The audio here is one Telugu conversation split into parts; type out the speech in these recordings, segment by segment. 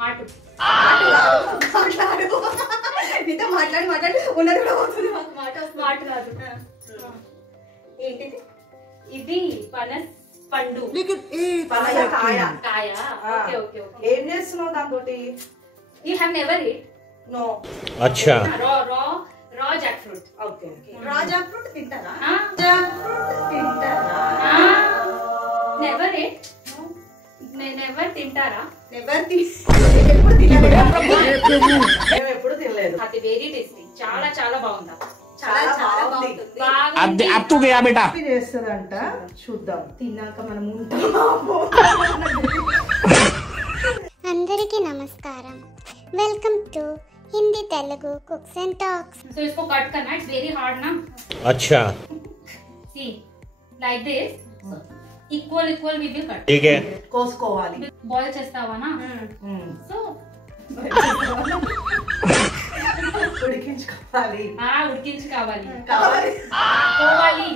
మాటు మాట్లాడు నీతో మాట్లాడి మాట్లాడి ఉన్నది కూడా పోతుంది మాటు కాదు ఏంటిది ఇది పనస్ పండు కాయ కాయ ఓకే ఓకే ఓకే ఏం చేస్తున్నావు దాంతోటి you have never eat no अच्छा రా జాక్ ఫ్రూట్ ఓకే రా జాక్ ఫ్రూట్ తింటారా జాక్ ఫ్రూట్ తింటారా నెవర్ ఈట్ నెవర్ తింటారా నెవర్ ఎప్పుడు తినలేదు మేము ఎప్పుడు తినలేదు అది వెరీ టేస్టీ చాలా చాలా బాగుందా చాలా చాలా బాగుంటుంది अब तू गया बेटा చేస్తుందంట చూద్దాం తిన్నాక మనం ఉంటాం అందరికీ నమస్కారం welcome to Hindi Telugu cooks and talks So इसको कट करना है, it's very hard ना. अच्छा See, like this, equal we will cut. ठीक है కోసుకోవాలి Boil చేస్తావా నా? So ఉడికించుకోవాలి ఉడికించి కావాలి. కావాలి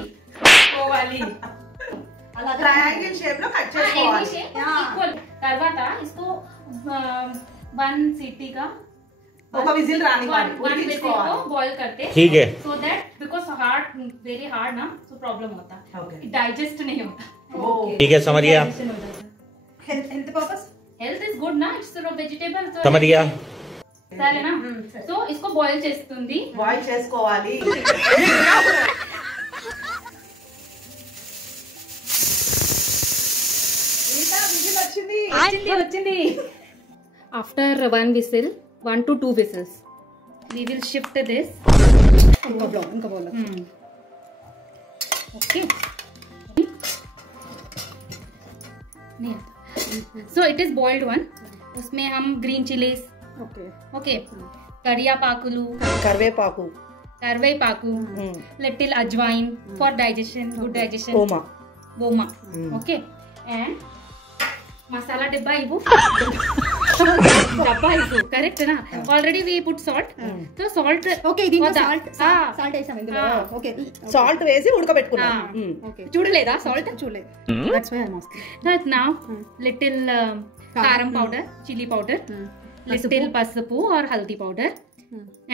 కోవాలి. అలా ట్రయాంగిల్ షేప్ లో కట్ చేసుకోవాలి Equal. తర్వాత इसको 1 सीटी का ఒక విజిల్ రానివ్వాలి वन विजिल को बॉईल करते ठीक है so that because hard very hard ना so प्रॉब्लम होता Okay. डाइजेस्ट नहीं होता ठीक है समझ गया health purpose health is good ना इट्स वेजिटेबल so समझ गया సరేనా సో इसको बॉईल చేస్తుంది బాయిల్ చేసుకోవాలి వచ్చింది after 1 whistle 1 to 2 whistles we will shift this ఇంకా బోలో okay so it is boiled one उसमें हम green chilies ఓకే okay కరియాపాకులు కరివేపాకు కరివేపాకు little ajwain for digestion good digestion ఓమా okay and masala డబ్బా ఇవ్వు డబ్బా ఇవ్వు కరెక్ట్ నా already we put salt so salt okay దీంట్లో సాల్ట్ వేసాం ఇందులో ఓకే సాల్ట్ వేసి ఉడకబెట్టుకున్నాం ఓకే చూడలేదా సాల్ట్ చూడలేదు that's why I ask that now little కారం పౌడర్ చిల్లీ పౌడర్ లిటిల్ పసుపు or haldi powder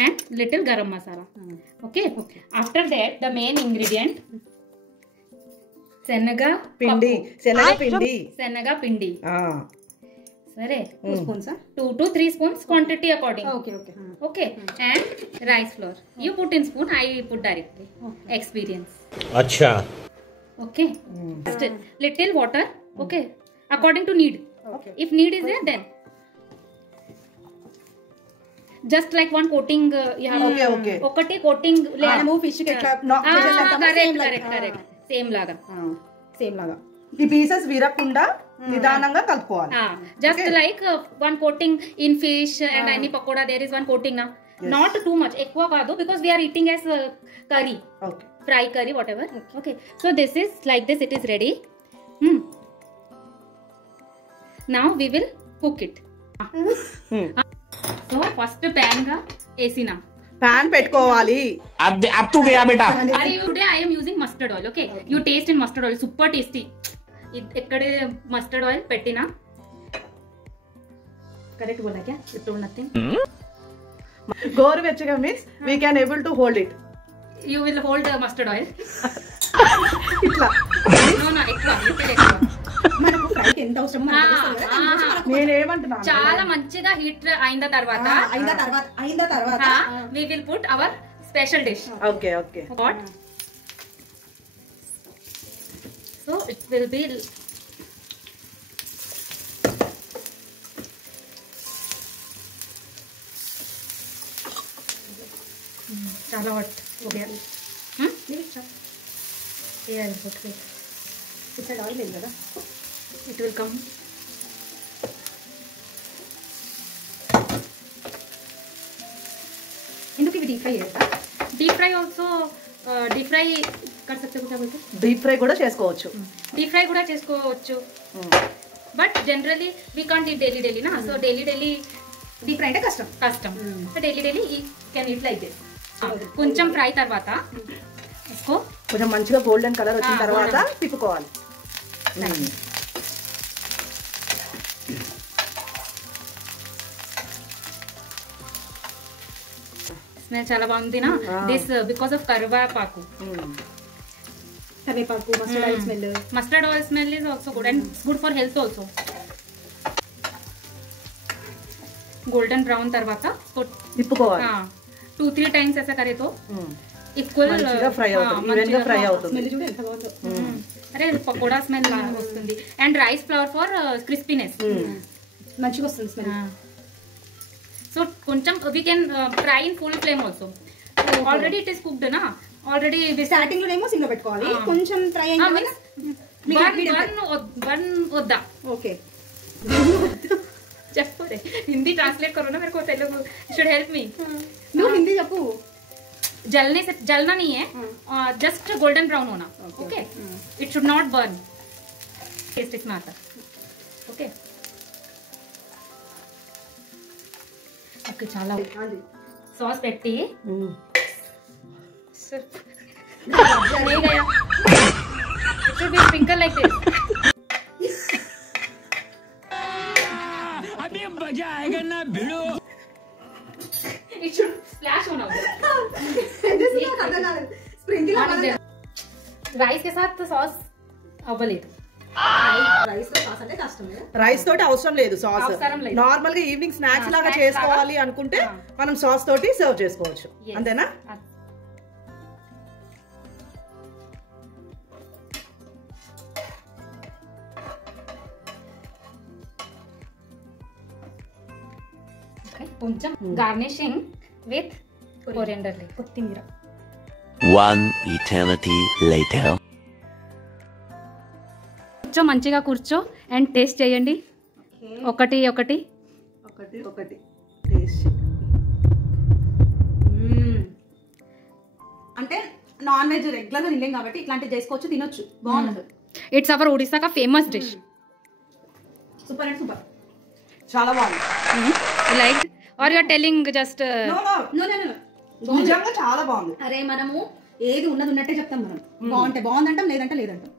and little garam masala okay after that the main ingredient శనగ పిండి సరే 2 spoons 2 to 3 spoons quantity according okay and rice flour you put in spoon I put directly experience अच्छा okay just little water okay according to need if need is there then just like one coating you have ఒకటి coating మనము ఫిష్ కి ఎట్లా నాక్ చేసేస్తాం సేమ్ లాగా ఈ పీసెస్ విరకుండా నిదానంగా కలుపుకోవాలి just like one coating in fish and any pakoda there is one coating na not too much ఎక్కువ కాదు because we are eating as curry fry curry whatever okay so this is like this it is ready now we will cook it so first pan ga వేసినా pan పెట్టుకోవాలి अब तू गया बेटा today I am using mustard oil okay you taste in mustard oil super tasty ikkade mustard oil pettina correct bola kya you told nothing గోరువెచ్చగా means we can able to hold it you will hold the mustard oil ఇట్లా no ఎక్కువ మనకు ఫ్రై ఎంత అవసరం నేను ఏమంటున్నా చాలా మంచిగా హీట్ అయిన తర్వాత we will put our special dish okay hot so it will be చాలా hot हो गया yeah okay it's a oil కదా it will come ఇందుకు ఇది డీప్ ఫ్రై చేస్తా deep fry also deep fry कर सकते हो क्या बोलते డీప్ ఫ్రై కూడా చేసుకోవచ్చు డీప్ ఫ్రై కూడా చేసుకోవచ్చు but generally we can't eat daily నా సో డైలీ డీప్ ఫ్రై అంటే కష్టం సో డైలీ ఈ కెన్ ఈట్ లైక్ దిస్ కొంచెం ఫ్రై తర్వాత కొంచెం మంచిగా గోల్డెన్ కలర్ వచ్చిన తర్వాత తిప్పుకోవాలి స్మెల్ చాలా బాగుంది నా. దిస్ బికాస్ ఆఫ్ కరివేపాకు. Mustard oil smell is also good and it's good for health also. Golden brown तरवाता तो తిప్పుకోవాలి. 2-3 टाइम्स ऐसा करे तो ఈక్వల్ ఫ్రై అవుతుంది, ఈవెన్ గా ఫ్రై అవుతుంది. స్మెల్ చూడు ఎంత బాగుందో. అరే పకోడా స్మెల్ వస్తుంది. And rice flour for crispiness మంచిగా వస్తుంది స్మెల్. సో కొంచెం we can fry in full flame also. Already it is cooked నా. ఆల్రెడీ స్టార్టింగ్ లోనేమో సిమ్ లో పెట్టుకోవాలి, కొంచెం ఫ్రై అయిన వన్ వద్దా. ఓకే చెప్పు రే, హిందీ ట్రాన్सलेट करो ना मेरे को तेलुगु. Should help me. నువ్వు హిందీ చెప్పు. जलने से जलना नहीं है, जस्ट गोल्डन ब्राउन होना. Okay, it should not burn. Taste इसमें आता. ओके ओके చాలా सॉस పెట్టి नहीं गया. It should be sprinkle like this. अभी मजा आएगा ना भिड़ो. It should splash होना. రైస్ के साथ सॉस అవ్వలేదు. రైస్ లో సాస్ అంటే కష్టమే. రైస్ తోటి అవసరం లేదు సాస్. అవసరం లేదు. నార్మల్ గా ఈవినింగ్ స్నాక్స్ లాగా చేసుకోవాలి అనుకుంటే మనం సాస్ తోటి సర్వ్ చేసుకోవచ్చు. అంతేనా? కొంచెం గార్నిషింగ్ విత్ కొరియండర్ లీఫ్, కొత్తిమీర. One eternity later. కూర్చో, మంచిగా కూర్చో అండ్ టేస్ట్ చేయండి. ఒకటి ఒకటి ఒకటి ఒకటి టేస్ట్. అంటే నాన్ వెజ్ రెగ్యులర్ గా తినలేం కాబట్టి ఇట్లాంటివి చేసుకోవచ్చు, తినొచ్చు. బాగుంది. ఇట్స్ అవర్ ఒడిశా కా famous dish. Super and super. చాలా బాగుంది. Like are you are telling just నిజంగా చాలా బాగుంది. అరే మనము ఏది ఉన్నది ఉన్నట్టే చెప్తాం. మనం బాగుంటే బాగుందంటాం, లేదంటే లేదంటాం.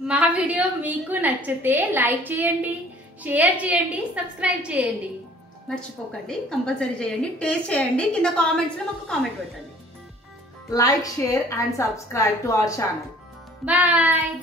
మా వీడియో మీకు నచ్చితే లైక్ చేయండి, షేర్ చేయండి, సబ్స్క్రైబ్ చేయండి. మర్చిపోకండి, కంపల్సరీ చేయండి, టేస్ట్ చేయండి. కింద కామెంట్స్ లో మాకు కామెంట్ పెట్టండి. Like, share and subscribe to our channel. Bye.